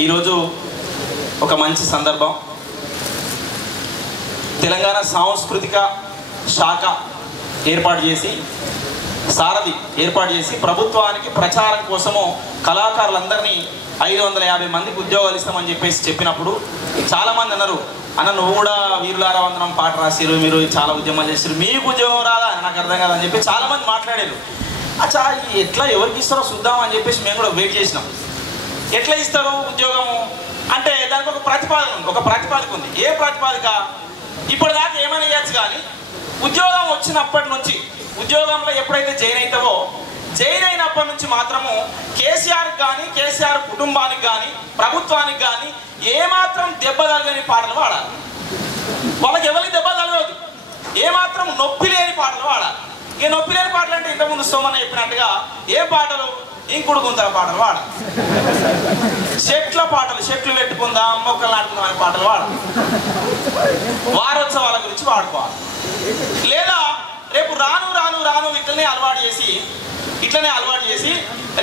ఈరోజు ఒక మంచి సందర్భం. తెలంగాణ సాంస్కృతిక శాఖ ఏర్పాటు చేసి సారథి ఏర్పాటు చేసి ప్రభుత్వానికి ప్రచారం కోసము కళాకారులందరినీ 550 మందికి ఉద్యోగాలు ఇస్తామని చెప్పినప్పుడు చాలామంది అన్నారు, అన్న నువ్వు కూడా వీరులారా వందనం పాట రాసిరు, మీరు చాలా ఉద్యమాలు చేసారు, మీకు ఉద్యోగం రాదా నాకు అర్థం కాదని చెప్పి చాలామంది మాట్లాడారు. అచ్చా ఎట్లా ఎవరికి ఇస్తారో చూద్దాం అని చెప్పేసి మేము కూడా వెయిట్ చేసినాం. ఎట్లా ఇస్తారు ఉద్యోగము అంటే దానికి ఒక ప్రతిపాదిక ఉంది. ఏ ప్రతిపాదిక? ఇప్పటిదాకా ఏమైనా ఇవ్వచ్చు, కానీ ఉద్యోగం వచ్చినప్పటి నుంచి, ఉద్యోగంలో ఎప్పుడైతే జాయిన్ అయినప్పటి నుంచి మాత్రము కేసీఆర్కి కానీ కేసీఆర్ కుటుంబానికి కానీ ప్రభుత్వానికి కానీ ఏమాత్రం దెబ్బ తగలని పాటలు పాడాలి. వాళ్ళకి ఎవరికి దెబ్బ తగలదు, ఏమాత్రం నొప్పి లేని పాటలు పాడాలి. ఇక నొప్పి లేని పాటలు అంటే ఇంతకుముందు సోమన్న చెప్పినట్టుగా ఏ పాటలు, ఇంకుడు గుంతల పాటలు వాడాలి, చెట్ల పాటలు, చెట్లు పెట్టుకుందాం మొక్కలు నాటుకుందాం అనే పాటలు వాడాలి, వారోత్సవాల గురించి వాడుకోవాలి. లేదా రేపు రాను రాను రాను ఇట్లనే అలవాటు చేసి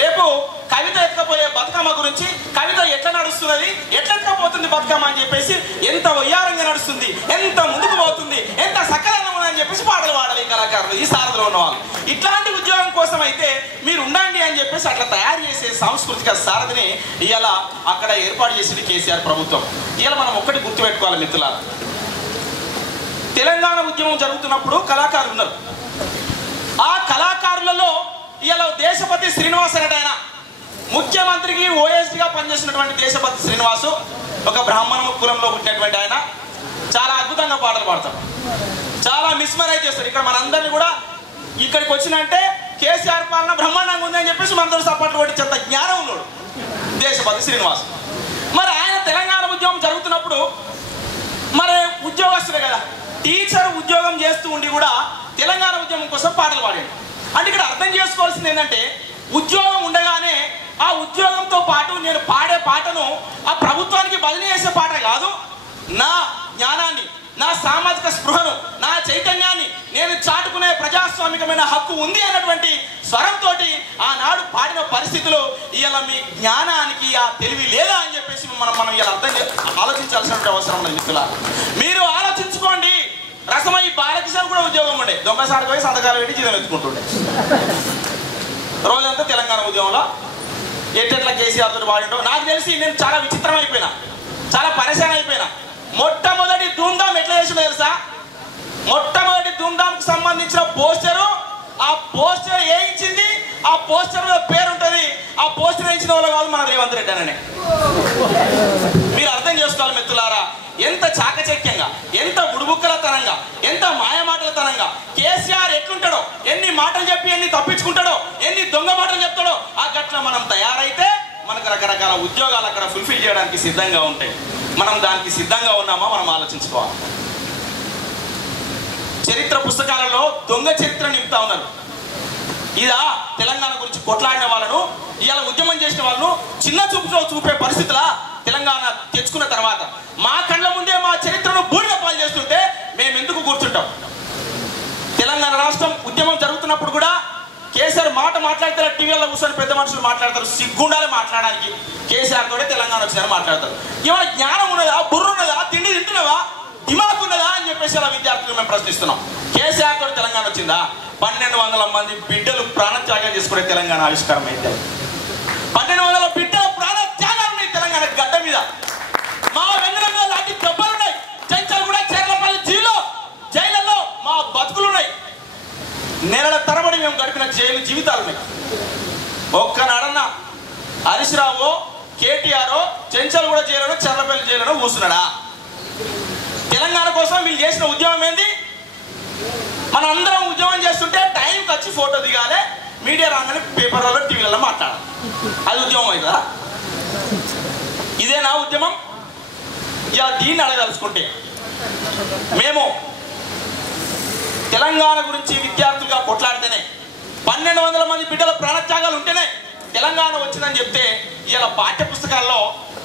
రేపు కవిత ఎత్తకపోయే బతుకమ్మ గురించి, కవిత ఎట్లా నడుస్తున్నది, ఎట్లా ఎత్తకపోతుంది బతుకమ్మ అని చెప్పేసి, ఎంత వయ్యారంగా నడుస్తుంది, ఎంత ముందుకు పోతుంది, ఎంత సకలంగా అని చెప్పేసి పాటలు పాడాలి ఈ కళాకారులు, ఈ సారథిలో ఉన్న వాళ్ళు. ఇట్లాంటి ఉద్యోగం కోసం అయితే మీరు ఉండండి అని చెప్పేసి అట్లా తయారు చేసే సాంస్కృతిక సారథిని ఇవాళ అక్కడ ఏర్పాటు చేసింది కేసీఆర్ ప్రభుత్వం. ఇవాళ మనం ఒక్కటి గుర్తుపెట్టుకోవాలి మిత్రులారా, తెలంగాణ ఉద్యమం జరుగుతున్నప్పుడు కళాకారులు ఉన్నారు. ఆ కళాకారులలో ఇవాళ దేశపతి శ్రీనివాస్ అనేట ఆయన ముఖ్యమంత్రికి ఓఎస్డీగా పనిచేసినటువంటి దేశపతి శ్రీనివాసు ఒక బ్రాహ్మణ కులంలో పుట్టినటువంటి ఆయన చాలా అద్భుతంగా పాటలు పాడతాడు, చాలా మిస్మరైజ్ చేస్తాడు. ఇక్కడ మనందరినీ కూడా ఇక్కడికి వచ్చినంటే కేసీఆర్ పాలన బ్రహ్మాండంగా ఉంది అని చెప్పేసి మనందరూ సపోర్ట్ కొట్టించేంత జ్ఞానం ఉన్నాడు దేశపతి శ్రీనివాస్. మరి ఆయన తెలంగాణ ఉద్యమం జరుగుతున్నప్పుడు మరి ఉద్యోగస్తులే కదా, టీచర్ ఉద్యోగం చేస్తూ ఉండి కూడా తెలంగాణ ఉద్యమం కోసం పాటలు పాడాడు. అంటే ఇక్కడ అర్థం చేసుకోవాల్సింది ఏంటంటే, ఉద్యోగం ఉండగానే ఆ ఉద్యోగంతో పాటు నేను పాడే పాటను ఆ ప్రభుత్వానికి బదిలీ చేసే పాట కాదు, నా జ్ఞానాన్ని, నా సామాజిక స్పృహను, నా చైతన్యాన్ని నేను చాటుకునే ప్రజాస్వామికమైన హక్కు ఉంది అన్నటువంటి స్వరంతో ఆనాడు పాడిన పరిస్థితులు ఇవాళ మీ జ్ఞానానికి ఆ తెలివి లేదా అని చెప్పేసి మనం ఇలా ఆలోచించాల్సినటువంటి అవసరం ఉన్నది. మిత్రులారా మీరు ఆలోచించుకోండి. రసమయ్యి బాలకృష్ణ కూడా ఉద్యోగం ఉండే, దొంగసాడికి పోయి సంతకాలు పెట్టి జీతం ఎత్తుకుంటుండే రోజంతా తెలంగాణ ఉద్యమంలో ఎట్లా కేసీఆర్ తోటి వాడిండో నాకు తెలిసి నేను చాలా విచిత్రం అయిపోయినా, చాలా పరేషాన్ అయిపోయినా. మొట్టమొదటి ధూమ్ధామ్ ఎట్లా చేసిందో తెలుసా? మొట్టమొదటి ధూమ్ధామ్కి సంబంధించిన పోస్టరు, ఆ పోస్టర్ ఏ ఇచ్చింది, ఆ పోస్టర్ మీద పేరు ఉంటుంది, ఆ పోస్టర్ ఇచ్చిన వాళ్ళు కాదు మన రేవంత్ రెడ్డి అనే. మీరు అర్థం చేసుకోవాలి మిత్రులారా, ఎంత చాకచక్యంగా, ఎంత బుడుబుక్కలతనంగా, ఎంత మాయమాటలతనంగా కేసీఆర్ ఎట్లుంటాడో, ఎన్ని మాటలు చెప్పి ఎన్ని తప్పించుకుంటాడో, ఎన్ని దొంగ మాటలు చెప్తాడో ఆ గట్ల మనం తయారైతే మనకు రకరకాల ఉద్యోగాలు అక్కడ ఫుల్ఫిల్ చేయడానికి సిద్ధంగా ఉంటాయి. మనం దానికి సిద్ధంగా ఉన్నామా మనం ఆలోచించుకోవాలి. చరిత్ర పుస్తకాలలో దొంగ చరిత్ర నింపుతా ఉన్నారు. ఇదా తెలంగాణ గురించి కొట్లాడిన వాళ్ళను, ఇవాళ ఉద్యమం చేసిన వాళ్ళను చిన్న చూపుతో చూపే పరిస్థితులా తెలంగాణ తెచ్చుకున్న తర్వాత మా కళ్ళ ముందే మా చరిత్రను బూడిద పాలు చేస్తుంటే మేము ఎందుకు కూర్చుంటాం? తెలంగాణ రాష్ట్రం ఉద్యమం జరుగుతున్నప్పుడు కూడా కేసీఆర్ మాట్లాడితే టీవీలో కూర్చొని పెద్ద మనుషులు మాట్లాడతారు, సిగ్గుండాలి మాట్లాడడానికి. కేసీఆర్ తోటే తెలంగాణ వచ్చిందని మాట్లాడతారు. ఏమైనా జ్ఞానం ఉన్నదా, బుర్ర ఉన్నదా, తిండి తింటున్నావా, దిమాగ్ ఉన్నదా అని చెప్పేసి అలా విద్యార్థులు మేము ప్రశ్నిస్తున్నాం. కేసీఆర్ తోటి తెలంగాణ వచ్చిందా? 1200 మంది బిడ్డలు ప్రాణత్యాగం చేసుకునే తెలంగాణ ఆవిష్కారం అయితే 1200 బిడ్డల ప్రాణత్యాగాలు ఉన్నాయి తెలంగాణ గడ్డ మీద. మా వెంగళంలో లాంటి దెబ్బలున్నాయి, చెంచలు కూడా చేర్లపల్లి జైళ్ళలో మా బతుకులున్నాయి. నెలల తరబడి మేము గడిపిన జైలు జీవితాలున్నాయి. ఒక్కనాడన్నా హరీష్ రావు, కేటీఆర్ చెంచలు కూడా జైలులో చెర్లపల్లి జైలులో కూర్చున్నాడా? తెలంగాణ కోసం వీళ్ళు చేసిన ఉద్యమం ఏంది? మనం అందరం ఉద్యమం చేస్తుంటే టైంకి వచ్చి ఫోటో దిగాలి, మీడియా రాగానే పేపర్లలో టీవీలలో మాట్లాడాలి. అది ఉద్యమం అవుతుందా? ఇదేనా ఉద్యమం? ఇలా దీన్ని అడగదలుచుకుంటే మేము తెలంగాణ గురించి విద్యార్థులుగా కొట్లాడితేనే, 1200 మంది బిడ్డల ప్రాణత్యాగాలు ఉంటేనే తెలంగాణ వచ్చిందని చెప్తే, ఇలా పాఠ్య పుస్తకాల్లో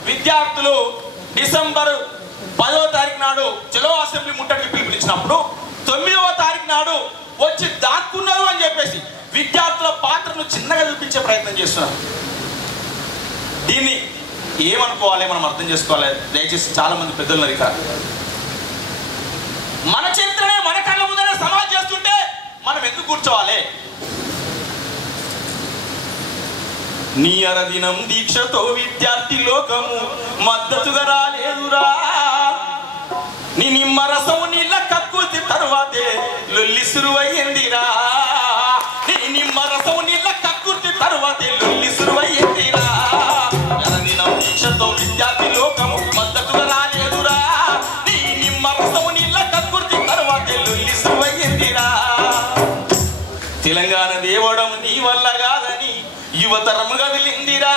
విద్యార్థులు డిసెంబర్ 10వ తారీఖు నాడు చలో అసెంబ్లీ ముట్టడికి పిలుపునిచ్చినప్పుడు 9వ తారీఖు నాడు వచ్చి దాక్కున్నారు అని చెప్పేసి విద్యార్థుల పాత్రను చిన్నగా చూపించే ప్రయత్నం చేస్తున్నారు. దీన్ని ఏమనుకోవాలి, మనం అర్థం చేసుకోవాలి. దయచేసి చాలా మంది పెద్దలు ఉన్నారు ఇక్కడ. మన చరిత్రనే మన కళ్ళ ముందరే సమాజ్ చేస్తుంటే మనం ఎందుకు కూర్చోవాలి? నీ అరదినం దీక్షతో విద్యార్థి లోకము మద్దతుగా రాలేదురా, నీ నిమ్మరసము నీళ్ళ కక్కుతి తర్వాతే లొల్లి సురువయ్యిందిరా, నీ నిమ్మరసము నీళ్ళ కక్కుతి తర్వాతే లొల్లి సురువయ్యిందిరా, అరదినం దీక్షతో విద్యార్థి లోకము మద్దతుగా రాలేదురా, నీ నిమ్మరసము నీళ్ళ కక్కుతి తర్వాతే లొల్లి సురువయ్యిందిరా, తెలంగాణ దేవడం నీ వల్ల కాదని యువతరము కదిలిందిరా,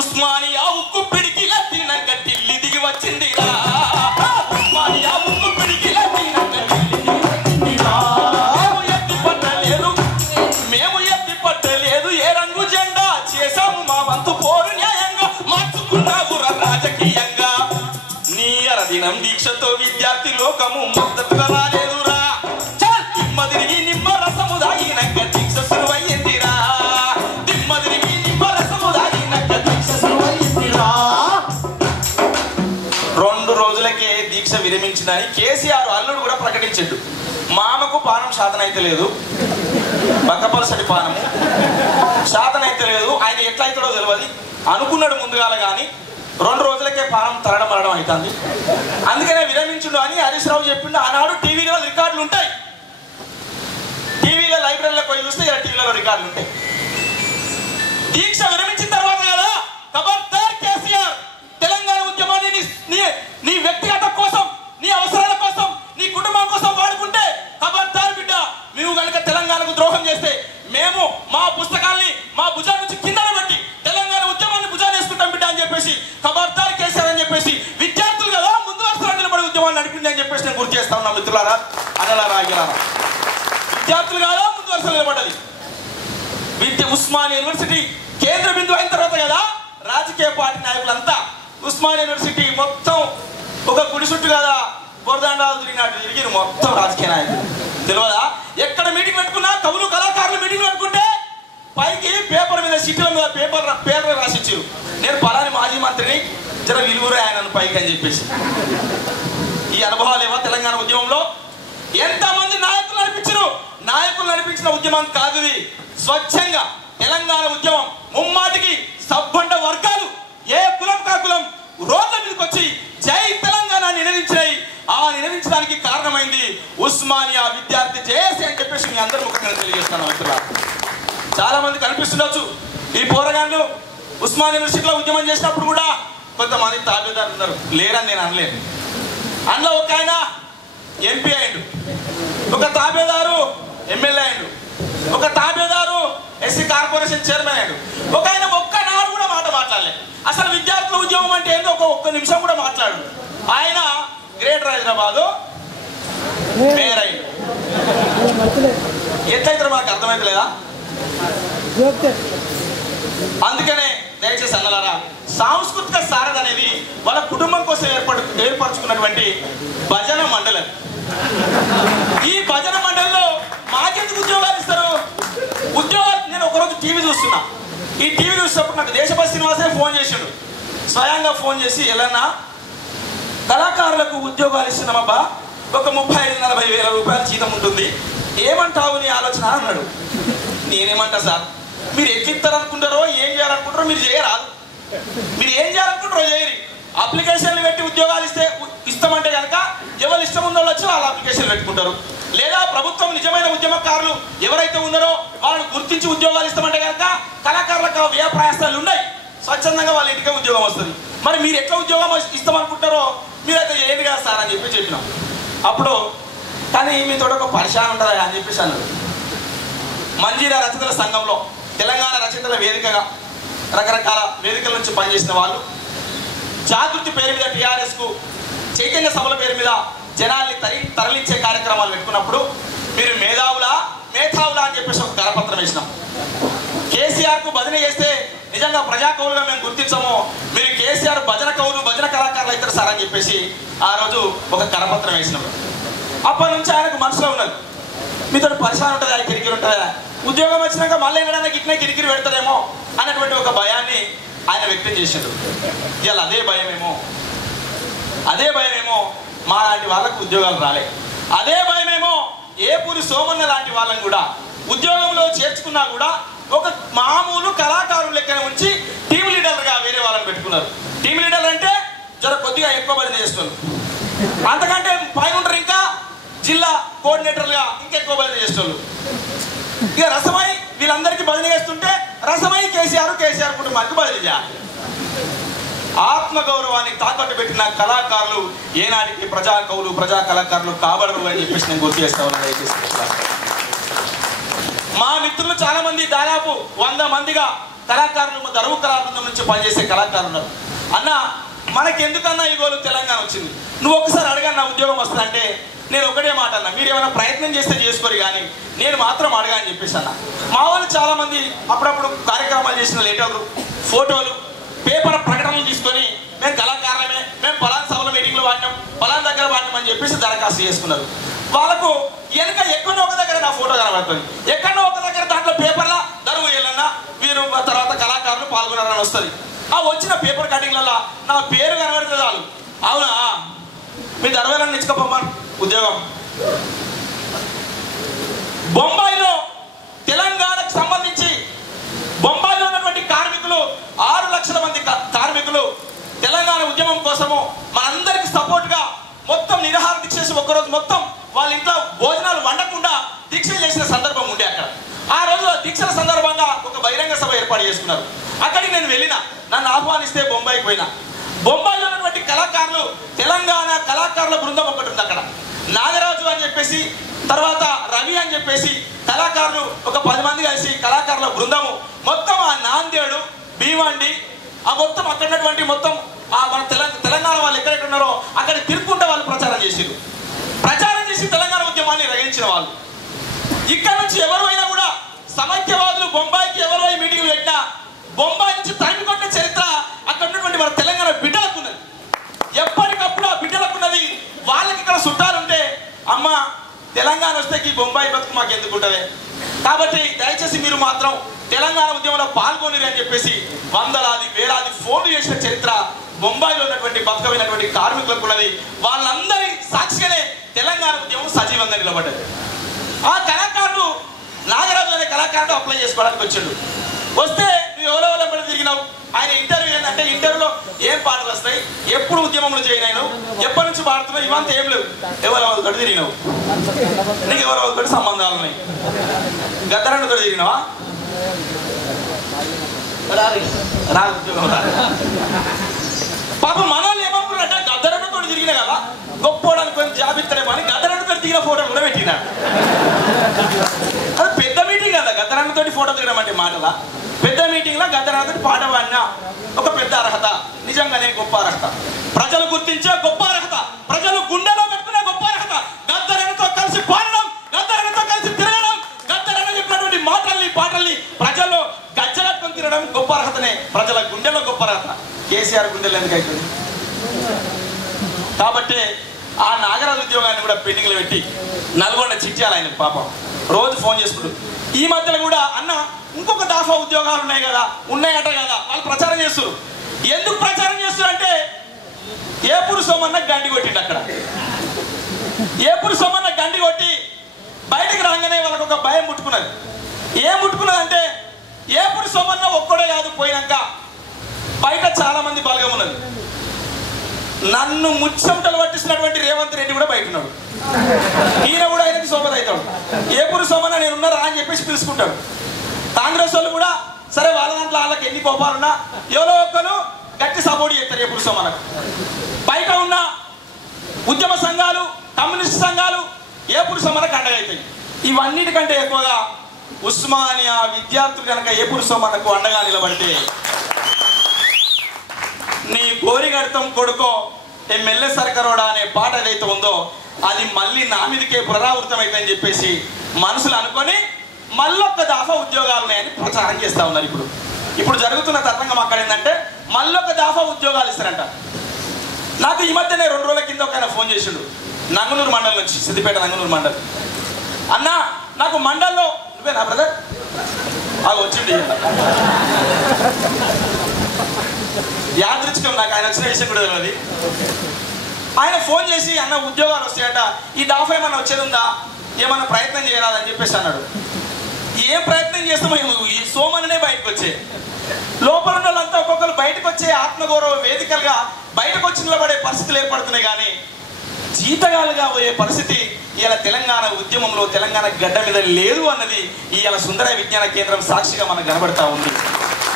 ఉస్మానియా ఉక్కు పిడికిల తినక ఢిల్లీ దిగి వచ్చిందిరా, ఉస్మానియా ఉక్కు పిడికిల తినక ఢిల్లీ దిగి వచ్చిందిరా, మేము ఎత్తి పట్టలేదు ఏ రంగు జెండా, చేశాము మా వంతు పోరు న్యాయంగా, మార్చుకున్నావు రాజకీయంగా, నీ అరదినం దీక్షతో విద్యార్థి లోకము మద్దతుగా రాలేదురా, దిమ్మ తిరిగి నిమ్మ రసము దాగినక దీక్ష సురువయ్యిందిరా, దిమ్మ తిరిగి నిమ్మ రసము దాగినక దీక్ష సురువయ్యిందిరా. 2 రోజులకే దీక్ష విరమించిందని కేసీఆర్ అల్లుడు కూడా ప్రకటించాడు. మామకు పానం శాతనైతే లేదు, బక్కపలసటి పానము శాతనైతే లేదు, ఆయన ఎట్లయితాడో తెలియదు అనుకున్నాడు ముందుగాల, కానీ 2 రోజులకే పానం తరడం మరడం అవుతుంది. అందుకనే విరమించుడు అని హరీష్ రావు చెప్పిండు. ఆనాడు టీవీలో రికార్డులు ఉంటాయి, టీవీలో లైబ్రరీలో పోయి చూస్తే టీవీలో రికార్డులు ఉంటాయి. దీక్ష విరమించిన తర్వాత కదా ఖబర్దార్ కేసీఆర్, తెలంగాణ ఉద్యమాన్ని నీ వ్యక్తిగత కోసం, నీ అవసరాల కోసం, నీ కుటుంబం కోసం వాడుకుంటే ఖబర్దార్ బిడ్డ, నువ్వు కనుక తెలంగాణకు ద్రోహం చేస్తే మేము మా పుస్తకాల్ని మా భుజాల నుంచి కిందన పెట్టి తెలంగాణ ఉద్యమాన్ని భుజాలు వేసుకుంటాం బిడ్డ అని చెప్పేసి ఖబర్దార్ కేసీఆర్ అని చెప్పేసి విద్యార్థులు కదా ముందు వరుసలో నిలబడి ఉద్యమాన్ని నడిపింది అని చెప్పేసి నేను గుర్తు చేస్తా ఉన్నా మిత్రులారా, అనలారా ఆగిలారా. విద్యార్థులు కాదా ముందు వరుసలో నిలబడాలి. ఉస్మానియా యూనివర్సిటీ కేంద్ర బిందువు అయిన తర్వాత కదా రాజకీయ పార్టీ నాయకులంతా ఉస్మానియా యూనివర్సిటీ మొత్తం ఒక గుడి చుట్టూ కదా బొరదండాలు తిరిగినాడు మొత్తం రాజకీయ నాయకులు. తెలియదా? ఎక్కడ మీటింగ్ పెట్టుకున్నా కవులు కళాకారులు మీటింగ్ పెట్టుకుంటే పైకి పేపర్ మీద సీట్ల మీద పేపర్ రాసిచ్చారు, నేను పలాని మాజీ మంత్రిని, జర విలువరు ఆయన పైకి అని చెప్పేసి. ఈ అనుభవాలు ఏమో తెలంగాణ ఉద్యమంలో ఎంతమంది నాయకులు నడిపించారు. నాయకులు నడిపించిన ఉద్యమం కాదు ఇది, స్వచ్ఛంగా తెలంగాణ ఉద్యమం ముమ్మాటికి సబ్బండ వర్గాలు ఏ కులం కా కులం రోడ్ల మీదకి వచ్చి జై తెలంగాణ నినదించినాయి. ఆ నినదించడానికి కారణమైంది ఉస్మానియా విద్యార్థి జేఏసీ అని చెప్పేసి మీ అందరూ ముఖ్యంగా తెలియజేస్తాను. మిత్రులారా, చాలా మంది కనిపిస్తుండొచ్చు ఈ పోరగాళ్ళు ఉస్మానియా యూనివర్సిటీలో ఉద్యమం చేసినప్పుడు కూడా కొంతమంది తాబేదారులు ఉన్నారు, లేరని నేను అనలేను. అందులో ఒక ఆయన ఎంపీ అయ్యిండు, ఒక తాబేదారు ఎమ్మెల్యే అయ్యిండు, ఒక తాబేదారు ఎస్సీ కార్పొరేషన్ చైర్మన్ అయ్యాడు, ఒక ఆయన ఒక్కనాడు కూడా మాట మాట్లాడలేదు. అసలు విద్యార్థుల ఉద్యమం అంటే ఏందో ఒక్క నిమిషం కూడా మాట్లాడు. ఆయన గ్రేటర్ హైదరాబాద్ మేయర్ అయ్యిండు. ఎట్లయితే మాకు అర్థమైతలేదా? అందుకనే దయచేసి అన్నలారా, సాంస్కృతిక సారథి అనేది వాళ్ళ కుటుంబం కోసం ఏర్పరచుకున్నటువంటి భజన మండలి. ఈ భజన మండలిలో మాకెందుకు ఉద్యోగాలు ఇస్తారు? ఉద్యోగాలు నేను ఒకరోజు టీవీ చూస్తున్నా, ఈ టీవీ చూసినప్పుడు నాకు దేశపతి శ్రీనివాసే ఫోన్ చేసాడు, స్వయంగా ఫోన్ చేసి, ఎలన్నా కళాకారులకు ఉద్యోగాలు ఇస్తున్నామబ్బా, ఒక 35-40 వేల రూపాయల జీతం ఉంటుంది, ఏమంటావు నీ ఆలోచన అన్నాడు. నేనేమంటా సార్, మీరు ఎట్లిస్తారనుకుంటారో ఏం చేయాలనుకుంటారో మీరు చేయరాదు, మీరు ఏం చేయాలనుకుంటారో చేయరు. అప్లికేషన్లు పెట్టి ఉద్యోగాలు ఇస్తామంటే కనుక ఎవరు ఇష్టం ఉన్న వాళ్ళు వచ్చి వాళ్ళు అప్లికేషన్లు పెట్టుకుంటారు. లేదా ప్రభుత్వం నిజమైన ఉద్యమకారులు ఎవరైతే ఉన్నారో వాళ్ళని గుర్తించి ఉద్యోగాలు ఇస్తామంటే కనుక కళాకారులకు వ్యయ ప్రయాసాలు ఉన్నాయి, స్వచ్ఛందంగా వాళ్ళ ఇంటికే ఉద్యోగం వస్తుంది. మరి మీరు ఎట్లా ఉద్యోగం ఇస్తామనుకుంటారో మీరైతే ఏది కాదు సార్ అని చెప్పినాం. అప్పుడు కానీ మీతో ఒక పరిశాన్ ఉంటుందా అని చెప్పేసి అన్నారు. మంజీరా రచయితల సంఘంలో తెలంగాణ రచయితల వేదికగా రకరకాల వేదికల నుంచి పనిచేసిన వాళ్ళు జాగృతి పేరు మీద టీఆర్ఎస్కు చైతన్య సభల పేరు మీద జనాల్ని తరలించే కార్యక్రమాలు పెట్టుకున్నప్పుడు మీరు మేధావులా అని చెప్పేసి ఒక కరపత్రం వేసినాం. కేసీఆర్కు భజన చేస్తే నిజంగా ప్రజాకవులుగా మేము గుర్తించము, మీరు కేసీఆర్ భజన కవులు భజన కళాకారులు అవుతారు సార్ అని చెప్పేసి ఆ రోజు ఒక కరపత్రం వేసినాం. అప్పటి నుంచి ఆయనకు మనసులో ఉన్నది, మీతో పరిశాన్ ఉంటుంది, ఆయన కిరికిరి ఉంటుందా, ఉద్యోగం వచ్చినాక మళ్ళీ ఏంటన్నా గిట్నే కిరికిరి పెడతారేమో అన్నటువంటి ఒక భయాన్ని ఆయన వ్యక్తం చేశాడు. ఇవాళ అదే భయమేమో మా లాంటి వాళ్ళకు ఉద్యోగాలు రాలే. అదే భయమేమో ఏపూరి సోమన్న లాంటి వాళ్ళని కూడా ఉద్యోగంలో చేర్చుకున్నా కూడా ఒక మామూలు కళాకారులు లెక్కన ఉంచి టీమ్ లీడర్గా వేరే వాళ్ళని పెట్టుకున్నారు. టీమ్ లీడర్ అంటే జర కొద్దిగా ఎక్కువ బదిలీ చేస్తున్నారు, అంతకంటే పైన ఉంటారు ఇంకా జిల్లా కోఆర్డినేటర్లుగా ఇంకెక్కువ బదిలీ చేస్తున్నారు. ఇక రసమై వీళ్ళందరికీ బదిలీ చేస్తుంటే రసమై కేసీఆర్ కుటుంబానికి బదిలీ చేయాలి. ఆత్మగౌరవాన్ని తాకట్టు పెట్టిన కళాకారులు ఏనాటికి ప్రజా కవులు ప్రజా కళాకారులు కాబడరు అని చెప్పేసి నేను గుర్తు చేస్తా ఉన్నాను. దయచేసి మా మిత్రులు చాలా మంది దాదాపు 100 మందిగా కళాకారులు దరువు కళా బృందం నుంచి పనిచేసే కళాకారులు ఉన్నారు. అన్న మనకెందుకన్నా ఈ గోలు తెలంగాణ వచ్చింది, నువ్వు ఒక్కసారి అడగన్నా ఉద్యోగం వస్తుందంటే నేను ఒకటే మాట అన్నా, మీరు ఏమైనా ప్రయత్నం చేస్తే చేసుకోరు కానీ నేను మాత్రం అడగా అని చెప్పేసి అన్న. మా వాళ్ళు చాలా మంది అప్పుడప్పుడు కార్యక్రమాలు చేసిన లెటర్లు ఫోటోలు పేపర్ ప్రకటనలు తీసుకొని మేము కళాకారులమే, మేము పలానా సభల మీటింగ్లో వాడినాం, పలానా దగ్గర వాడినాం అని చెప్పేసి దరఖాస్తు చేసుకున్నారు. వాళ్ళకు వెనక ఎక్కడో ఒక దగ్గర నా ఫోటో కనబడుతుంది, ఎక్కడో ఒక దగ్గర దాంట్లో పేపర్లా దరువు వేయాలన్నా వీరు తర్వాత కళాకారులు పాల్గొన్నారని వస్తుంది. ఆ వచ్చిన పేపర్ కటింగ్లలో నా పేరు కనబడితే చాలు, అవునా మీ దరవేలని ఇచ్చుకోపమ్మా ఉద్యోగం. బొంబాయిలో తెలంగాణకు సంబంధించి బొంబాయిలో ఉన్నటువంటి కార్మికులు 6 లక్షల మంది కార్మికులు తెలంగాణ ఉద్యమం కోసము మనందరికి సపోర్ట్గా మొత్తం నిరాహార దీక్ష చేసి ఒక్కరోజు మొత్తం వాళ్ళ ఇంట్లో భోజనాలు వండకుండా దీక్ష చేసిన సందర్భం ఉండే అక్కడ. ఆ రోజు దీక్షల సందర్భంగా ఒక బహిరంగ సభ ఏర్పాటు చేసుకున్నారు. అక్కడికి నేను వెళ్ళిన, నన్ను ఆహ్వానిస్తే బొంబాయికి పోయినా. బొంబాయిలో ఉన్నటువంటి కళాకారులు తెలంగాణ కళాకారుల బృందం ఒకటి ఉంది అక్కడ. నాగరాజు అని చెప్పేసి తర్వాత రవి అని చెప్పేసి కళాకారులు ఒక 10 మంది కలిసి కళాకారుల బృందము మొత్తం ఆ నాందేడు భీమండి ఆ మొత్తం అక్కడ ఉన్నటువంటి మొత్తం మన తెలంగాణ వాళ్ళు ఎక్కడెక్కడ ఉన్నారో అక్కడ తిరుక్కుంటే వాళ్ళు ప్రచారం చేసి తెలంగాణ ఉద్యమాన్ని రగించిన వాళ్ళు. ఇక్కడ నుంచి ఎవరైనా కూడా సమైక్యవాదులు బొంబాయికి ఎవరో మీటింగ్లు పెట్టినా బొంబాయి నుంచి తరిమి కొట్టిన చరిత్ర అక్కడ ఉన్నటువంటి మన తెలంగాణ బిడ్డలకు ఉన్నది. ఎప్పటికప్పుడు ఆ బిడ్డలకు ఉన్నది. వాళ్ళకి ఇక్కడ చుట్టాలుంటే అమ్మ తెలంగాణ వస్తే ఈ బొంబాయి బతుకు మాకు ఎందుకు ఉంటుంది, కాబట్టి దయచేసి మీరు మాత్రం తెలంగాణ ఉద్యమంలో పాల్గొనిరు అని చెప్పేసి వందలాది వేలాది ఫోన్లు చేసిన చరిత్ర బొంబాయిలో ఉన్నటువంటి బతుకమైనటువంటి కార్మికులకు ఉన్నది. వాళ్ళందరి సాక్షిగానే తెలంగాణ ఉద్యమం సజీవంగా నిలబడ్డది. ఆ కళాకారుడు నాగరాజు అనే కళాకారుడు అప్లై చేసుకోవడానికి వచ్చాడు. వస్తే నువ్వు ఎవరెవరు ఎప్పుడు తిరిగినావు, ఆయన ఇంటర్వ్యూ ఏంటంటే ఇంటర్వ్యూలో ఏం పాటలు వస్తాయి, ఎప్పుడు ఉద్యమంలో జాయిన్ అయినావు, ఎప్పటి నుంచి పాడుతున్నావు, ఇవంతా ఏం లేవు. ఎవరెవరు తోటి తిరిగినావు, నీకు ఎవరెవరు తోటి సంబంధాలు ఉన్నాయి, గద్దరన్న తోటి తిరిగినావా, రాదు ఉద్యోగం రాదు. పాప మనల్ని ఏమనుకున్నట్ట గద్దరన్నతో తిరిగిన కదా గొప్పోడానికి కొంచెం జాబ్ ఇస్తారేమో అని గద్దరన్నతో దిగిన ఫోటోలు కూడా పెట్టినాడు. అది పెద్ద మీటింగ్ కదా గద్దరన్నతోటి ఫోటో దిగడం అంటే మాటలా. పెద్ద మీటింగ్ లో గద్దరన్నతోటి పాట పాడిన ఒక పెద్ద అర్హత, నిజంగానే గొప్ప అర్హత, ప్రజలు గుర్తించే గొప్ప అర్హత, ప్రజలు గుండెలో పెట్టుకునే గొప్ప అర్హత. గద్దరన్నతో కలిసి పాడడం, గద్దరన్నతో కలిసి తిరగడం, గద్దరన్న చెప్పినటువంటి మాటల్ని పాటల్ని ప్రజల్లో గజ్జలట్టుకొని తిరగడం గొప్ప అర్హతనే, ప్రజల గుండెలో గొప్ప అర్హత. కేసీఆర్ గుండెలు ఎందుకు అవుతుంది? కాబట్టి ఆ నాగరాజు ఉద్యోగాన్ని కూడా పెండింగ్లో పెట్టి నల్గొండ చిట్యాలి ఆయన పాపం రోజు ఫోన్ చేసుకుంటూ. ఈ మధ్యలో కూడా అన్న ఇంకొక దాఫా ఉద్యోగాలు ఉన్నాయి కదా, ఉన్నాయట కదా, వాళ్ళు ప్రచారం చేస్తారు. ఎందుకు ప్రచారం చేస్తారు అంటే ఏపూరు సోమన్న గండి కొట్టిండు అక్కడ. ఏపూరు సోమన్న గండి కొట్టి బయటకు రాగానే వాళ్ళకు ఒక భయం ముట్టుకున్నది. ఏం ముట్టుకున్నదంటే ఏపూరు సోమన్న ఒక్కడే కాదు, పోయినాక బయట చాలా మంది బలగం ఉన్నది. నన్ను ముచ్చమటలు పట్టిస్తున్నటువంటి రేవంత్ రెడ్డి కూడా బయట ఉన్నాడు. ఈయన కూడా ఆయనకి సోమత అవుతాడు. ఏపూరు సోమన్న నేనున్నారా అని చెప్పేసి పిలుచుకుంటాడు. కాంగ్రెస్ వాళ్ళు కూడా సరే వాళ్ళ దాంట్లో వాళ్ళకి ఎన్ని కోపాలున్నా ఎవరో ఒక్కరు గట్టి సపోర్ట్ చేస్తారు ఏపూరు సోమన్నకు. బయట ఉన్న ఉద్యమ సంఘాలు కమ్యూనిస్ట్ సంఘాలు ఏపూరు సోమన్నకు అండగవుతాయి. ఇవన్నిటికంటే ఎక్కువగా ఉస్మానియా విద్యార్థులు కనుక ఏపూరు సోమన్నకు అండగా నిలబడితే నీ గోరిగడతం కొడుకో ఎమ్మెల్యే సర్కరోడా అనే పాట ఏదైతే ఉందో అది మళ్ళీ నా మీదకే పునరావృతం అవుతుందని చెప్పేసి మనసులు అనుకొని మళ్ళొక్క దాఫా ఉద్యోగాలు ఉన్నాయని ప్రచారం చేస్తా ఉన్నారు. ఇప్పుడు జరుగుతున్న తతంగం అక్కడ ఏంటంటే మళ్ళొక్క దాఫా ఉద్యోగాలు ఇస్తారంట. నాకు ఈ మధ్యనే 2 రోజుల కింద ఒక ఆయన ఫోన్ చేసిండు, నంగునూరు మండలం నుంచి, సిద్దిపేట నంగునూరు మండలం. అన్న నాకు మండల్లో నువ్వే నా బ్రదర్ అది వచ్చింది యాదృచ్ఛికం, నాకు ఆయన వచ్చిన విషయం కూడా తెలియదు. ఆయన ఫోన్ చేసి అన్న ఉద్యోగాలు వస్తాయట, ఈ డాఫ్ ఏమన్నా వచ్చేదిందా, ఏమన్నా ప్రయత్నం చేయరాదని చెప్పేసి అన్నాడు. ఏం ప్రయత్నం చేస్తామో ఈ సోమనే బయటకు వచ్చే లోపల ఉన్న వాళ్ళంతా ఒక్కొక్కరు బయటకు వచ్చే ఆత్మగౌరవ వేదికలుగా బయటకు వచ్చి నిలబడే పరిస్థితులు ఏర్పడుతున్నాయి. కానీ జీతగాలుగా పోయే పరిస్థితి ఇవాళ తెలంగాణ ఉద్యమంలో తెలంగాణ గడ్డ మీద లేదు అన్నది ఇవాళ సుందరయ్య విజ్ఞాన కేంద్రం సాక్షిగా మనకు కనబడతా ఉంది.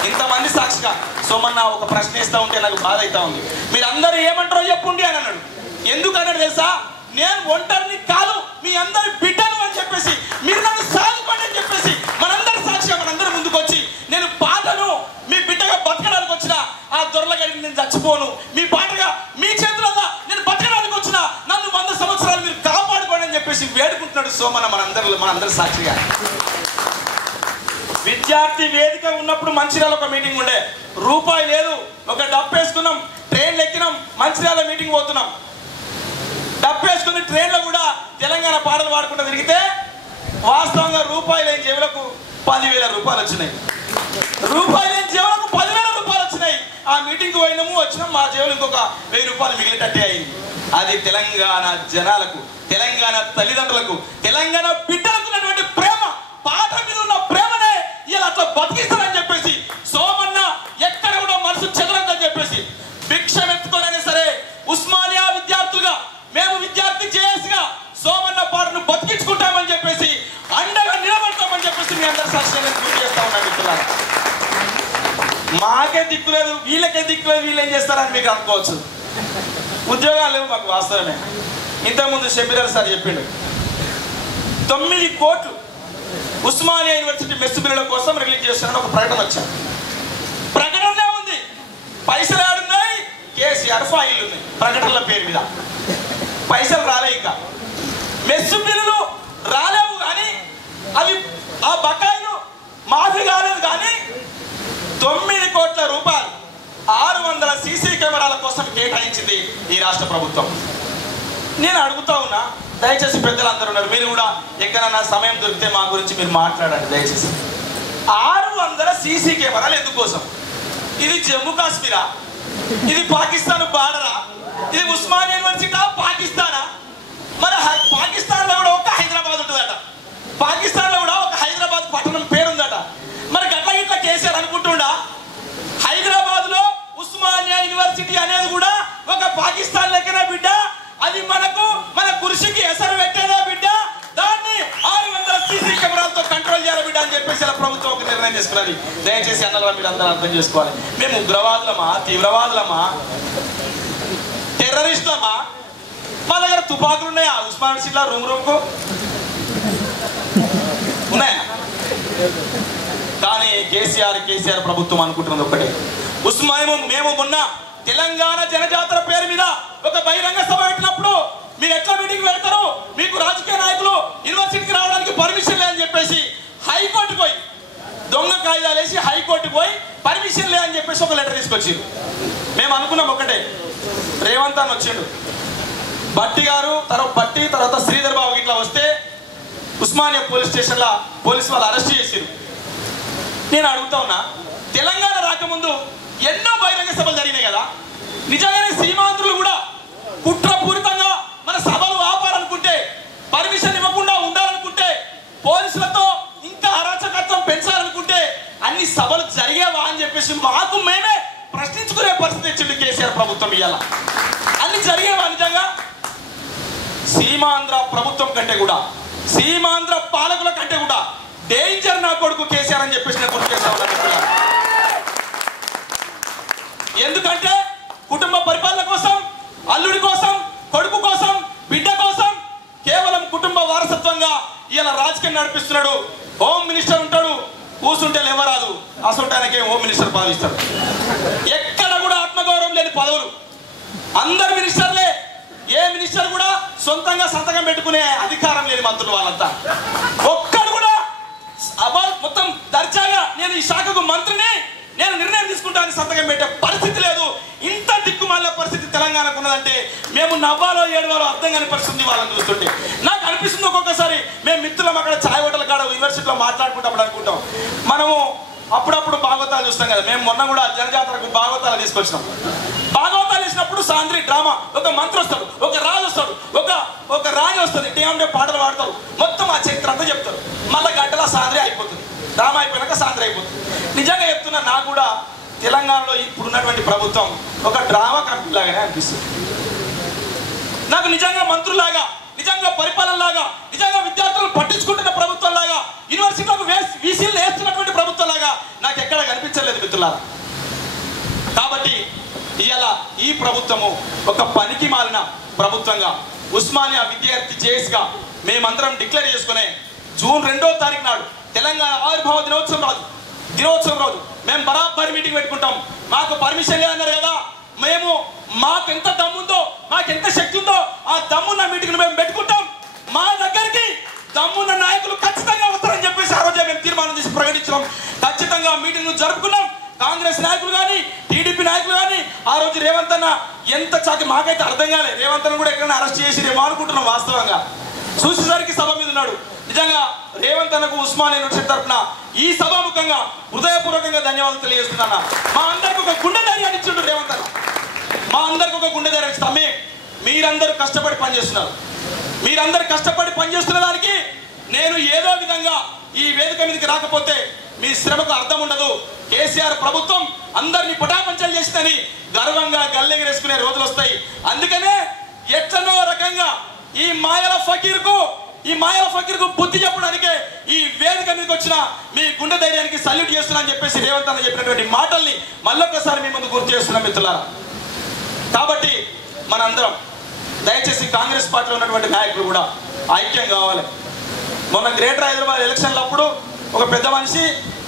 ఇంతమంది సాక్షిగా సోమన్న ఒక ప్రశ్న వేస్తూ ఉంటే నాకు బాధ అవుతా ఉంది. మీరందరూ ఏమంటారో చెప్పుండి అని అన్నాడు. ఎందుకు అన్నాడు తెలుసా? నేను ఒంటరిని కాదు, మీ అందరి బిడ్డను అని చెప్పేసి, మీరు నన్ను సాగుకోండి అని చెప్పేసి మనందరి సాక్షిగా మనందరూ ముందుకు వచ్చి, నేను పాటను మీ బిడ్డగా బతకడానికి వచ్చిన ఆ దొరలగడికి నేను చచ్చిపోను, మీ పాటగా మీ చేతులలో నేను బతకడానికి వచ్చిన నన్ను 100 సంవత్సరాలు మీరు కాపాడుకోండి అని చెప్పేసి వేడుకుంటున్నాడు సోమన్న మనందరి సాక్షిగా. విద్యార్థి వేదిక ఉన్నప్పుడు మంచిర్యాల ఒక మీటింగ్ ఉండే, రూపాయి లేదు, ఒక డబ్బు వేసుకున్నాం, ట్రైన్లు ఎక్కినాం, మంచిర్యాల మీటింగ్ పోతున్నాం. డబ్బు వేసుకుని ట్రైన్లో కూడా తెలంగాణ పాటలు పాడుకుంటూ తిరిగితే వాస్తవంగా రూపాయి లేని జేబులకు 10,000 రూపాయలు వచ్చినాయి. రూపాయి లేని జేబులకు 10,000 రూపాయలు వచ్చినాయి. ఆ మీటింగ్కి పోయినాము, వచ్చినాం, మా జేబులు ఇంకొక 1000 రూపాయలు మిగిలినట్టే అయింది. అది తెలంగాణ జనాలకు, తెలంగాణ తల్లిదండ్రులకు, తెలంగాణ బిడ్డలకు ఉన్నటువంటి ప్రేమ, పాట మీద ఉన్న ప్రేమనే ఇలా అట్లా బతికిస్తానని చెప్పేసి సోమన్న ఎక్కడ కూడా మనసు చెదరదని చెప్పేసి భిక్షం ఎత్తుకోనైనా సరే ఉస్మానియా విద్యార్థులుగా మేము విద్యార్థి జేఏసీగా సోమన్న పాటను బతికించుకుంటామని చెప్పేసి అండగా నిలబడతామని చెప్పేసి మీ అందరి సాక్షిగా గుర్తు చేస్తా ఉన్నాను మిత్రులారా. మాకే దిక్కులేదు, వీళ్ళకే దిక్కులేదు, వీళ్ళు ఏం చేస్తారని మీకు అనుకోవచ్చు. ఉద్యోగాలు లేవు మాకు, వాస్తవమే. ఇంతకుముందు షబీర్ సార్ చెప్పిండు 9 కోట్లు ఉస్మానియా యూనివర్సిటీ మెస్సు బిల్లుల కోసం రిలీజ్ చేస్తానని ఒక ప్రకటన వచ్చింది. ప్రకటనలే ఉంది, పైసలు ఆడున్నాయి, కేసీఆర్ ఫైళ్ళు ఉన్నాయి ప్రకటనల పేరు మీద. పైసలు రాలే, ఇంకా మెస్సు బిల్లులు రాలేవు, కానీ అవి ఆ బకాయిలు మాఫీ కాలేదు. కానీ 9 కోట్ల రూపాయలు 600 సీసీ కెమెరాల కోసం కేటాయించింది ఈ రాష్ట్ర ప్రభుత్వం. నేను అడుగుతా ఉన్నా, దయచేసి పెద్దలు అందరూ ఉన్నారు, మీరు కూడా ఎక్కడన్నా సమయం దొరికితే మా గురించి మీరు మాట్లాడండి దయచేసి. 600 సీసీ కెమెరాలు ఎందుకోసం? ఇది జమ్మూ కాశ్మీరా? ఇది పాకిస్తాన్ బార్డరా? ఇది ఉస్మానియా యూనివర్సిటీ పాకిస్తానా? మరి పాకిస్తాన్ లో కూడా ఒక హైదరాబాద్ ఉంటుందట, పాకిస్తాన్ లో కూడా ఒక హైదరాబాద్ పట్టణం పేరుందట. మరి గట్ల గిట్ల కేసీఆర్ అనుకుంటుండా హైదరాబాద్ లో ఉస్మానియా యూనివర్సిటీ అనేది కూడా ఒక పాకిస్తాన్ లెక్కన బిడ్డ, అది మన కృషికి ఎసరు పెట్టేదా బిడ్డ, దాన్ని 600 సీసీ కెమెరాలతో కంట్రోల్ చేయాలి బిడ్డ అని చెప్పేసి ప్రభుత్వం ఒక నిర్ణయం తీసుకున్నది. దయచేసి అన్నలా మీరు అందరూ అర్థం చేసుకోవాలి. మేము ఉగ్రవాదులమా, తీవ్రవాదులమా, టెర్రరిస్టులమా? మా దగ్గర తుపాకులు ఉన్నాయా? ఉస్మాన్ యూనివర్సిటీలో రూమ్ కు ఉన్నాయా? కానీ కేసీఆర్ ప్రభుత్వం అనుకుంటున్నది ఒకటే, మేము మొన్న తెలంగాణ జనజాతర పేరు మీద ఒక బహిరంగ సభ పెట్టినప్పుడు మీరు ఎట్లా మీటింగ్ పెడతారు, మీకు రాజకీయ నాయకులు యూనివర్సిటీకి రావడానికి పర్మిషన్ లేదని చెప్పేసి హైకోర్టుకు పోయి దొంగ కాయిదాలు వేసి హైకోర్టుకు పోయి పర్మిషన్ లేదని చెప్పేసి ఒక లెటర్ తీసుకొచ్చింది. మేము అనుకున్నాం ఒకటే, రేవంత్ అని వచ్చిండు, భట్టి గారు తర్వాత శ్రీధర్ బాబు ఇట్లా వస్తే ఉస్మానియా పోలీస్ స్టేషన్లో పోలీసు వాళ్ళు అరెస్ట్ చేసారు. నేను అడుగుతా ఉన్నా, తెలంగాణ రాకముందు ఎన్నో బహిరంగ సభలు జరిగినాయి కదా, నిజంగానే సీమాంధ్రులు కూడా కుట్రపూరితంగా మన సభలు ఆపాలనుకుంటే, పర్మిషన్ ఇవ్వకుండా ఉండాలనుకుంటే, పోలీసులతో ఇంకా అరాచకత్వం పెంచాలనుకుంటే అన్ని సభలు జరిగేవా అని చెప్పేసి మాకు మేమే ప్రశ్నించుకునే పరిస్థితి ఇచ్చింది కేసీఆర్ ప్రభుత్వం. ఇవాళ అన్ని జరిగేవా నిజంగా? సీమాంధ్ర ప్రభుత్వం కంటే కూడా, సీమాంధ్ర పాలకుల కంటే కూడా డేంజర్ నా కొడుకు కేసీఆర్ అని చెప్పేసి నేను గుర్తు చేస్తా ఉన్నా. ఎందుకంటే కుటుంబ పరిపాలన కోసం, అల్లుడి కోసం, కొడుకు కోసం, బిడ్డ కోసం కేవలం కుటుంబ వారసత్వంగా ఇలా రాజకీయం నడిపిస్తున్నాడు. హోమ్ మినిస్టర్ ఉంటాడు, కూర్చుంటే లేవరాదు, అసొంటానికే హోమ్ మినిస్టర్ భావిస్తాడు. ఎక్కడ కూడా ఆత్మగౌరవం లేని పదవులు, అందరు మినిస్టర్లే. ఏ మినిస్టర్ కూడా సొంతంగా సంతకం పెట్టుకునే అధికారం లేని మంత్రులు వాళ్ళంతా. ఒక్కడు కూడా మొత్తం దర్జాగా నేను ఈ శాఖకు మంత్రిని, నేను నిర్ణయం తీసుకుంటానని సంతకం పెట్టే పరిస్థితి లేదు. ఇంత దిక్కుమాల పరిస్థితి తెలంగాణకు ఉన్నదంటే మేము నవ్వాలో ఏడవాలో అర్థం కాని పరిస్థితి వాళ్ళని చూస్తుంటే నాకు అనిపిస్తుంది. ఒక్కొక్కసారి మేము మిత్రులం అక్కడ ఛాయ్ హోటల్ కాడ యూనివర్సిటీలో మాట్లాడుకుంటాం అనుకుంటాం, మనము అప్పుడప్పుడు భాగవతాలు చూస్తాం కదా. మేము మొన్న కూడా జనజాతరకు భాగవతాలు తీసుకొచ్చినాం. భాగవతాలు వేసినప్పుడు సాంద్రి డ్రామా, ఒక మంత్రి వస్తాడు, ఒక రాజు వస్తాడు, ఒక రాణి వస్తుంది, టీఎండే పాటలు పాడతారు, మొత్తం ఆ చరిత్ర అంతా చెప్తారు. మళ్ళీ గంటల సాంద్రి అయిపోతుంది, డ్రామా అయిపోయినాక సాంద్రి అయిపోతుంది. నిజంగా చెప్తున్నా, నాకు కూడా తెలంగాణలో ఇప్పుడు ఉన్నటువంటి ప్రభుత్వం ఒక డ్రామా కంపెనీ లాగానే అనిపిస్తుంది. నాకు నిజంగా మంత్రులాగా, నిజంగా పరిపాలనలాగా, నిజంగా విద్యార్థులను పట్టించుకుంటున్న ప్రభుత్వం లాగా, యూనివర్సిటీలకు వీసీలు వేస్తున్నటువంటి ప్రభుత్వం లాగా నాకు ఎక్కడ కనిపించలేదు మిత్రులారా. కాబట్టి ఇవాళ ఈ ప్రభుత్వము ఒక పనికి మాలిన ప్రభుత్వంగా, ఉస్మానియా విద్యార్థి జేఎస్గా మేమందరం డిక్లేర్ చేసుకునే జూన్ 2వ తారీఖు నాడు తెలంగాణ ఆవిర్భావ దినోత్సవం రోజు మేము బరాబర్ మీటింగ్ పెట్టుకుంటాం. మాకు పర్మిషన్ లేదన్నారు కదా, మాకు ఎంత దమ్ముందో, మాకు ఎంత శక్తి ఉందో ఆ దమ్మున్న మీటింగ్ మేము పెట్టుకుంటాం. మా దగ్గరికి దమ్మున్న నాయకులు ఖచ్చితంగా వస్తారని చెప్పేసి ఆ రోజే మేము తీర్మానం చేసి ప్రకటించాం. ఖచ్చితంగా మీటింగ్ జరుపుకున్నాం. కాంగ్రెస్ నాయకులు కానీ, టీడీపీ నాయకులు కానీ, ఆ రోజు రేవంత్ అన్న ఎంత చాకి మాకైతే అర్థం కాలేదు. రేవంత్ అన్న కూడా ఎక్కడైనా అరెస్ట్ చేసిరేమో అనుకుంటున్నాం. వాస్తవంగా చూసేసరికి సభ మీద ఉన్నాడు. నిజంగా రేవంత్ అన్నకు ఉస్మానియా యూనివర్సిటీ తరఫున ఈ సభాముఖంగా హృదయపూర్వకంగా ధన్యవాదాలు తెలియజేస్తున్నాను. మా అందరికి ఒక గుండె ధైర్యాన్ని ఇచ్చిండు రేవంత్ అన్న. మా అందరికి ఒక గుండె ధైర్యం ఇస్తాం. మీరందరూ కష్టపడి పనిచేస్తున్నారు. మీరందరూ కష్టపడి పనిచేస్తున్న దానికి నేను ఏదో విధంగా ఈ వేదిక మీదకి రాకపోతే మీ శ్రమకు అర్థం ఉండదు. కేసీఆర్ ప్రభుత్వం అందరినీ పటాపంచలు చేసిందని గర్వంగా గల్లెగిరేసుకునే రోజులు వస్తాయి. అందుకనే ఎట్లనో రకంగా ఈ మాయల ఫకీర్కు బుద్ధి చెప్పడానికే ఈ వేదిక మీదకి వచ్చిన మీ గుండె ధైర్యానికి సల్యూట్ చేస్తున్నా అని చెప్పేసి రేవంత్ అన్న చెప్పినటువంటి మాటల్ని మళ్ళొక్కసారి మీ ముందు గుర్తు చేస్తున్నాం మిత్రులారా. కాబట్టి మనందరం దయచేసి కాంగ్రెస్ పార్టీలో ఉన్నటువంటి నాయకులు కూడా ఐక్యం కావాలి. మొన్న గ్రేటర్ హైదరాబాద్ ఎలక్షన్లప్పుడు ఒక పెద్ద మనిషి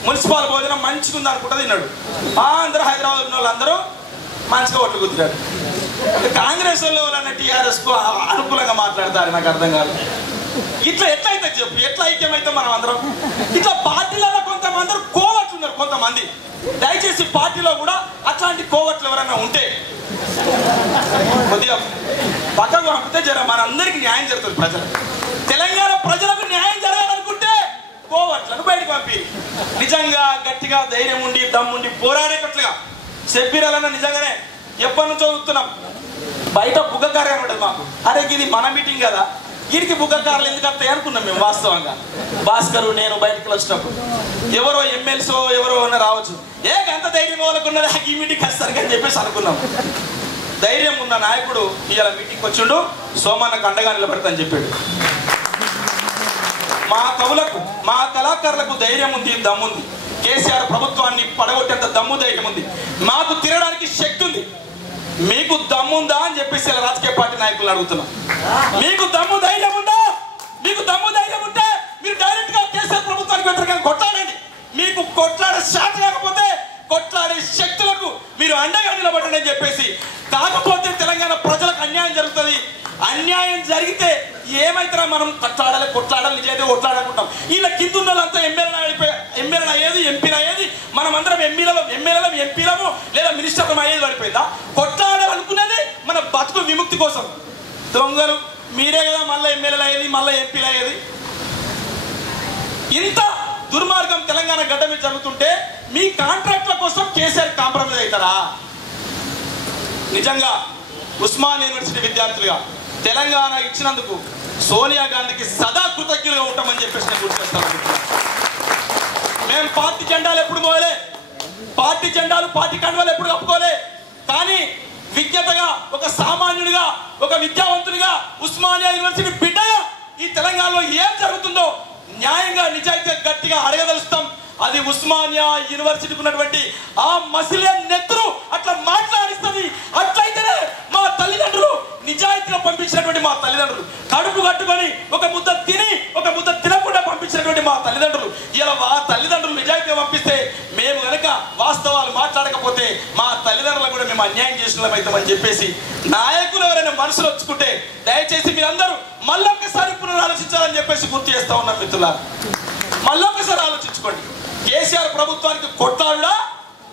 మున్సిపల్ భోజనం మంచిగా ఉంది అనుకుంటా తిన్నాడు. అందరూ హైదరాబాద్ ఉన్న వాళ్ళందరూ మంచిగా ఓట్లు కుదిరాడు. కాంగ్రెస్ వాళ్ళు టీఆర్ఎస్కు అనుకూలంగా మాట్లాడతారు. నాకు అర్థం కాదు. ఇట్లా ఎట్లా అయితే చెప్పు, ఎట్లా ఐక్యమైతే మనం అందరం? ఇట్లా పార్టీలలో కొంతమంది కోవట్లు ఉన్నారు. కొంతమంది దయచేసి పార్టీలో కూడా అట్లాంటి కోవట్లు ఎవరైనా ఉంటే కొద్దిగా పక్కకు పంపితే మనందరికీ న్యాయం జరుగుతుంది. తెలంగాణ ప్రజలకు న్యాయం జరగాలనుకుంటే కోవట్లను బయటకు పంపి నిజంగా గట్టిగా ధైర్యం ఉండి దమ్ముండి పోరాడేటట్లుగా చెప్పిరాలన్నా నిజంగానే ఎప్పటి నుంచో చూస్తున్నాం. బయట బుగ్గకారే ఉంటుంది మాకు. అరే ఇది మన మీటింగ్ కదా, వీరికి బుగ్గకారులు ఎందుకు వస్తాయి అనుకున్నాం మేము. వాస్తవంగా భాస్కరు నేను బయటకు వచ్చినప్పుడు ఎవరో ఎమ్మెల్సో ఎవరో రావచ్చు, అంత ధైర్యం వాళ్ళకున్నది ఈ మీటింగ్ వస్తారు అని చెప్పేసి అనుకున్నాం. ధైర్యం ఉన్న నాయకుడు ఇవాళ మీటింగ్కి వచ్చిండు, సోమన్నకు అండగా నిలబడతాని చెప్పాడు. మా కవులకు, మా కళాకారులకు ధైర్యం ఉంది, దమ్ముంది. కేసీఆర్ ప్రభుత్వాన్ని పడగొట్టేంత దమ్ము ధైర్యం ఉంది. మాకు తిరగడానికి శక్తి ఉంది. మీకు దమ్ముందా అని చెప్పేసి ఇలా రాజకీయ పార్టీ నాయకులను అడుగుతున్నాం. మీకు దమ్ము ధైర్యం ఉందా? మీకు దమ్ము ధైర్యం ఉంటే మీరు డైరెక్ట్ గా కేసీఆర్ ప్రభుత్వానికి వ్యతిరేకంగా కొట్లాడండి. మీకు కొట్లాడే శాత కాకపోతే కొట్లాడే శక్తులకు మీరు అండగా నిలబడండి అని చెప్పేసి. కాకపోతే తెలంగాణ ప్రజలకు అన్యాయం జరుగుతుంది. అన్యాయం జరిగితే ఏమైతే మనం కొట్లాడాలి నిజైతే కొట్లాడాలనుకుంటాం. ఇలా కింద ఉన్న వాళ్ళంతా ఎమ్మెల్యేలు అయ్యేది, ఎంపీలు అయ్యేది, మనం అందరం ఎమ్మెల్యేలం ఎంపీలము లేదా మినిస్టర్లు అయ్యేది పడిపోయిందా? కొట్లాడాలనుకునేది మన బతుకు విముక్తి కోసం. దొంగలు మీరే కదా మళ్ళీ ఎమ్మెల్యేలు అయ్యేది, మళ్ళీ ఎంపీలు అయ్యేది. ఇంత దుర్మార్గం తెలంగాణ గడ్డ మీద జరుగుతుంటే మీ కాంట్రాక్ట్ల కోసం కేసీఆర్ కాంప్రమైజ్ అవుతారా? నిజంగా ఉస్మానియా యూనివర్సిటీ విద్యార్థులుగా తెలంగాణ ఇచ్చినందుకు సోనియా గాంధీకి సదా కృతజ్ఞులుగా ఉంటామని చెప్పేసి నేను గుర్తు చేస్తాను. మేము పార్టీ జెండాలు ఎప్పుడు మోయలే, పార్టీ జెండాలు పార్టీ కండువాలు ఎప్పుడు కప్పుకోలే. కానీ విజ్ఞతగా, ఒక సామాన్యుడిగా, ఒక విద్యావంతుడిగా, ఉస్మానియా యూనివర్సిటీ బిడ్డగా ఈ తెలంగాణలో ఏం జరుగుతుందో న్యాయంగా నిజాయితీగా గట్టిగా అడగదలుస్తాం. అది ఉస్మానియా యూనివర్సిటీకి ఉన్నటువంటి ఆ మసిలే నెత్తురు అట్లా మాట్లాడిస్తుంది. అట్లయితేనే మా తల్లిదండ్రులు నిజాయితీగా పంపించినటువంటి మా తల్లిదండ్రులు, కడుపు కట్టుకొని ఒక ముద్ద తిని ఒక ముద్ద తినకుండా పంపించినటువంటి మా తల్లిదండ్రులు, ఇలా మా తల్లిదండ్రులు నిజాయితీగా పంపిస్తే మేము కనుక వాస్తవాలు మాట్లాడకపోతే మా తల్లిదండ్రులకు కూడా మేము అన్యాయం చేసినమవుతామని చెప్పేసి నాయకులు ఎవరైనా మనసులో వచ్చుకుంటే దయచేసి మీరందరూ మళ్ళొక్కసారి పునరాలోచించాలని చెప్పేసి గుర్తు చేస్తా ఉన్నాం. మిత్రులారా, మళ్ళొక్కసారి ఆలోచించుకోండి. కేసీఆర్ ప్రభుత్వానికి కొట్లాడా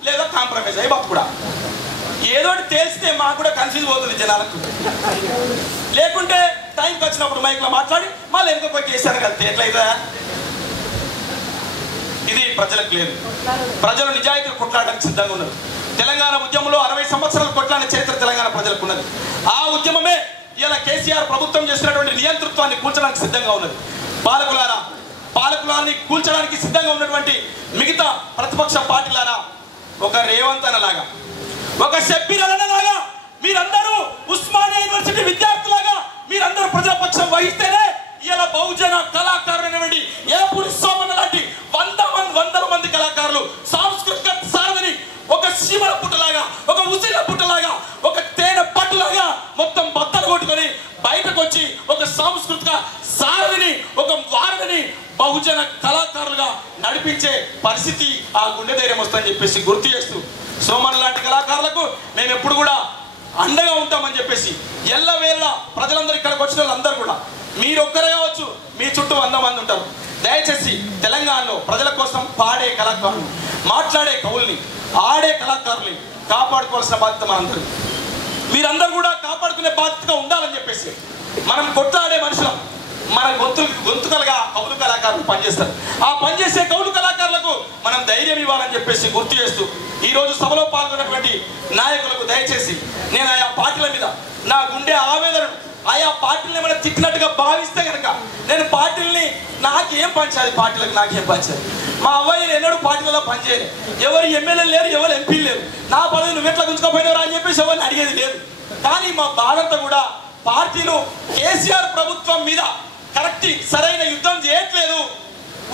లేదా కాంప్రమైజ్ అయ్యి బాపు కూడా ఏదోటి తేల్చితే మాకు కూడా కన్ఫ్యూజ్ పోతుంది జనాలకు. లేకుంటే టైంకి వచ్చినప్పుడు మైక్లో మాట్లాడి మళ్ళీ ఎందుకో కేసీఆర్ కలితే ఎట్లయితే ఇది ప్రజలకు లేదు. ప్రజలు నిజాయితీలు కొట్లాడడానికి సిద్ధంగా ఉన్నారు. తెలంగాణ ఉద్యమంలో 60 సంవత్సరాలు కొట్లాడిన చరిత్ర తెలంగాణ ప్రజలకు ఉన్నది. ఆ ఉద్యమమే ఇలా కేసీఆర్ ప్రభుత్వం చేసినటువంటి నియంతృత్వాన్ని కూల్చడానికి సిద్ధంగా ఉన్నది. పాలకులాన్ని కూల్చడానికి సిద్ధంగా ఉన్నటువంటి మిగతా ప్రతిపక్ష పార్టీలారా, ఒక రేవంత్ అన్నలాగా, ఒక షబ్బీర్ అన్నలాగా మీరందరూ ఉస్మానియా యూనివర్సిటీ విద్యార్థులాగా మీరందరూ ప్రజాపక్షం వహిస్తేనే ఇలా బహుజన కళాకారులు ఏపూరి సోమన్న లాంటి వందల మంది కళాకారులు సాంస్కృతిక సారథిని ఒక సీమల పుట్టలాగా, ఒక ఉసిల పుట్టలాగా, ఒక తేనె పట్టులాగా మొత్తం బద్దలు కొట్టుకొని బయటకు వచ్చి ఒక సాంస్కృతిక సారథిని, ఒక వారధిని బహుజన కళాకారులుగా నడిపించే పరిస్థితి ఆ గుండె ధైర్యం వస్తుందని చెప్పేసి గుర్తు చేస్తూ, సోమన్న లాంటి కళాకారులకు మేము ఎప్పుడు కూడా అండగా ఉంటామని చెప్పేసి ఎల్లవేళ ప్రజలందరూ ఇక్కడికి వచ్చిన వాళ్ళందరూ కూడా, మీరు ఒక్కరే కావచ్చు, మీ చుట్టూ 100 మంది ఉంటారు. దయచేసి తెలంగాణలో ప్రజల కోసం పాడే కళాకారులు, మాట్లాడే కవుల్ని, ఆడే కళాకారుల్ని కాపాడుకోవాల్సిన బాధ్యత మనందరూ. మీరందరూ కూడా కాపాడుకునే బాధ్యతగా ఉండాలని చెప్పేసి మనం కొట్లాడే మనుషులం. మన గొంతుకలుగా కవులు కళాకారులు పనిచేస్తారు. ఆ పనిచేసే కవులు కళాకారులకు మనం ధైర్యం ఇవ్వాలని చెప్పేసి గుర్తు చేస్తూ, ఈ రోజు సభలో పాల్గొన్నటువంటి నాయకులకు దయచేసి నేను ఆయా పార్టీల మీద నా గుండె ఆవేదనను, ఆయా పార్టీలను ఏమైనా తిట్టినట్టుగా భావిస్తే కనుక నేను పార్టీలని నాకేం పంచాలి, పార్టీలకు నాకేం పంచాలి. మా అవ్వయ్యలు ఎన్నడూ పార్టీలలో పనిచేయలేదు. ఎవరు ఎమ్మెల్యేలు లేరు, ఎవరు ఎంపీలు లేరు. నా పదవి నువ్వు ఎట్లా గుంజుకోపోయినవరా అని చెప్పేసి ఎవరిని అడిగేది లేదు. కానీ మా బాధంతా కూడా పార్టీలు కేసీఆర్ ప్రభుత్వం మీద కరెక్ట్ సరైన యుద్ధం చేయట్లేదు.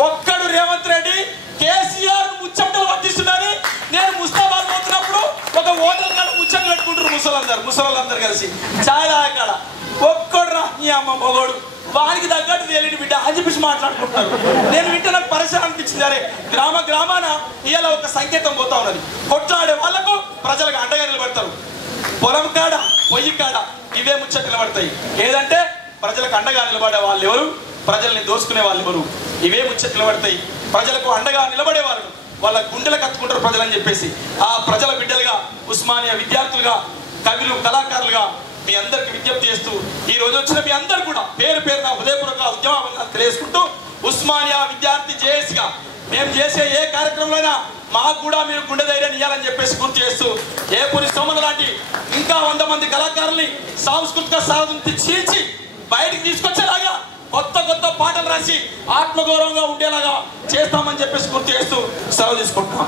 ఒక్కడు రేవంత్ రెడ్డి కేసీఆర్ ముచ్చటలు పట్టిస్తున్నాడు. నేను ముస్తాబాద్ పోతున్నప్పుడు ఒక హోటల్ కాడ ముచ్చట్లు పెట్టుకుంటారు ముసలందరూ కలిసి చాయ్ తాగాడ. ఒక్కడు రా నీ అమ్మ మొగోడు, వానికి తగ్గట్టు తేలిని బిడ్డ అని చెప్పేసి మాట్లాడుకుంటున్నారు. నేను వింటే నాకు పరిచయం అనిపించింది. అరే గ్రామాన ఇలా ఒక సంకేతం పోతా ఉన్నది. కొట్లాడే వాళ్ళకు ప్రజలకు అండగా నిలబడతారు. పొలం కాడ, పొయ్యి కాడ ఇవే ముచ్చట్లు నిలబడతాయి. ఏదంటే ప్రజలకు అండగా నిలబడే వాళ్ళు ఎవరు, ప్రజల్ని దోసుకునే వాళ్ళు ఎవరు, ఇవే ముచ్చట్లు నిలబడతాయి. ప్రజలకు అండగా నిలబడే వాళ్ళు వాళ్ళ గుండెలకు కత్తుకుంటారు ప్రజలని చెప్పేసి ఆ ప్రజల బిడ్డలుగా, ఉస్మానియా విద్యార్థులుగా, కవులు, కళాకారులుగా మీ అందరికి విజ్ఞప్తి చేస్తూ, ఈ రోజు వచ్చిన మీ అందరు కూడా పేరు పేరున హృదయపూర్వక ఉద్యమాలను తెలియజేసుకుంటూ, ఉస్మానియా విద్యార్థి జేఏసీగా మేము చేసే ఏ కార్యక్రమంలోనైనా మాకు కూడా మీరు గుండె ధైర్యాన్ని ఇవ్వాలని చెప్పేసి గుర్తు చేస్తూ, ఏపూరి సోమన్న లాంటి ఇంకా 100 మంది కళాకారుల్ని సాంస్కృతిక సాధన చీల్చి బయటికి తీసుకొచ్చేలాగా కొత్త పాటలు రాసి ఆత్మగౌరవంగా ఉండేలాగా చేస్తామని చెప్పేసి గుర్తు చేస్తూ సెలవు తీసుకుంటున్నాం.